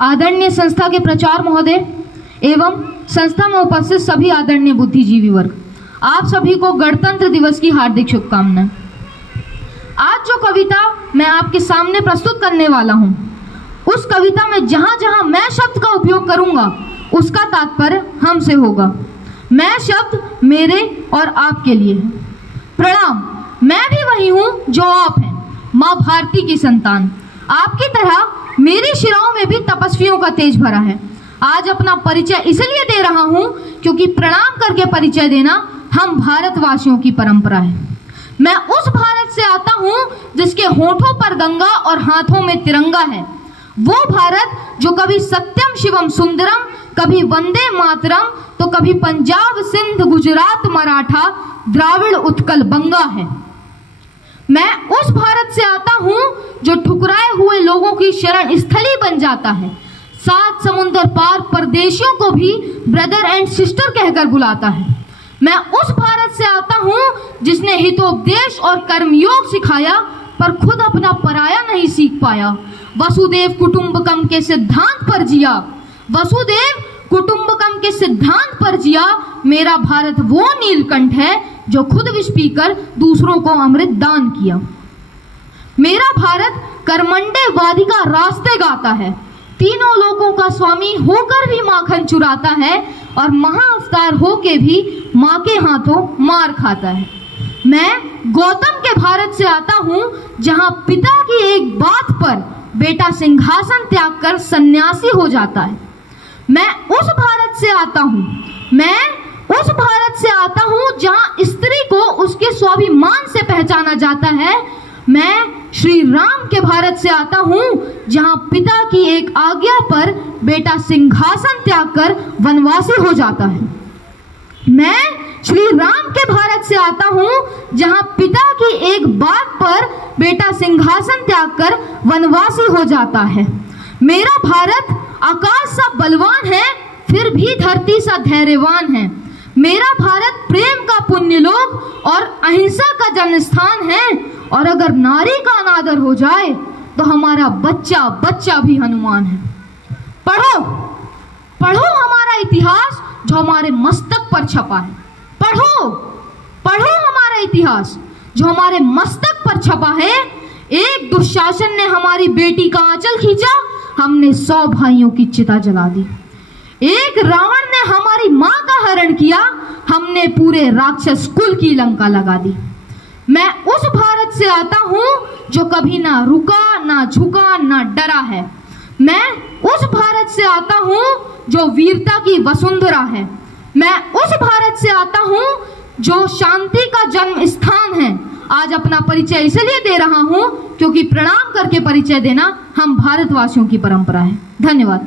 आदरणीय संस्था के प्रचार महोदय एवं संस्था में उपस्थित सभी आदरणीय बुद्धिजीवी वर्ग, आप सभी को गणतंत्र दिवस की हार्दिक शुभकामनाएं। आज जो कविता मैं आपके सामने प्रस्तुत करने वाला हूं, उस कविता में जहां जहां मैं शब्द का उपयोग करूंगा उसका तात्पर्य हमसे होगा। मैं शब्द मेरे और आपके लिए है। प्रणाम। मैं भी वही हूं जो आप हैं, माँ भारती की संतान। आपकी तरह मेरी शिराओं में भी तपस्वियों का तेज भरा है। आज अपना परिचय इसलिए दे रहा हूं क्योंकि प्रणाम करके परिचय देना हम भारतवासियों की परंपरा है। मैं उस भारत से आता हूं जिसके होठों पर गंगा और हाथों में तिरंगा है। वो भारत जो कभी सत्यम शिवम सुंदरम, कभी वंदे मातरम, तो कभी पंजाब सिंध गुजरात मराठा द्राविड़ उत्कल बंगा है। मैं उस भारत से आता हूं जो ठुकराए हुए लोगों की शरण स्थली बन जाता है। 7 समुंदर पार परदेशियों को भी ब्रदर एंड सिस्टर कहकर बुलाता है। मैं उस भारत से आता हूं जिसने हितोपदेश और कर्मयोग सिखाया पर खुद अपना पराया नहीं सीख पाया। वसुदेव कुटुंबकम के सिद्धांत पर जिया, वसुदेव कुटुंबकम के सिद्धांत पर जिया। मेरा भारत वो नीलकंठ है जो खुद विष पीकर दूसरों को अमृत दान किया। मेरा भारत करमंडे वादी का रास्ते गाता है, तीनों लोगों का स्वामी होकर भी माखन चुराता है और महाअवतार होके भी माँ के हाथों मार खाता है। मैं गौतम के भारत से आता हूँ जहाँ पिता की एक बात पर बेटा सिंहासन त्याग कर सन्यासी हो जाता है। मैं उस भारत से आता हूँ, मैं उस भारत से आता हूँ जहाँ स्त्री को उसके स्वाभिमान से पहचाना जाता है। मैं श्री राम के भारत से आता हूँ जहाँ पिता की एक आज्ञा पर बेटा सिंहासन त्याग कर वनवासी हो जाता है। मैं श्री राम के भारत से आता हूँ जहाँ पिता की एक बात पर बेटा सिंहासन त्याग कर वनवासी हो जाता है। मेरा भारत आकाश सा बलवान है फिर भी धरती सा धैर्यवान है। मेरा भारत प्रेम का पुण्य लोक और अहिंसा का जन्म स्थान है। और अगर नारी का अनादर हो जाए तो हमारा बच्चा बच्चा भी हनुमान है। पढ़ो पढ़ो हमारा इतिहास जो हमारे मस्तक पर छपा है। पढ़ो पढ़ो हमारा इतिहास जो हमारे मस्तक पर छपा है। एक दुशासन ने हमारी बेटी का आंचल खींचा, हमने 100 भाइयों की चिता जला दी। एक रावण ने हमारी मां का हरण किया, हमने पूरे राक्षस कुल की लंका लगा दी। मैं उस भारत से आता हूं जो कभी ना रुका ना झुका ना डरा है। मैं उस भारत से आता हूं जो वीरता की वसुंधरा है। मैं उस भारत से आता हूं जो शांति का जन्म स्थान है। आज अपना परिचय इसलिए दे रहा हूं क्योंकि प्रणाम करके परिचय देना हम भारतवासियों की परंपरा है। धन्यवाद।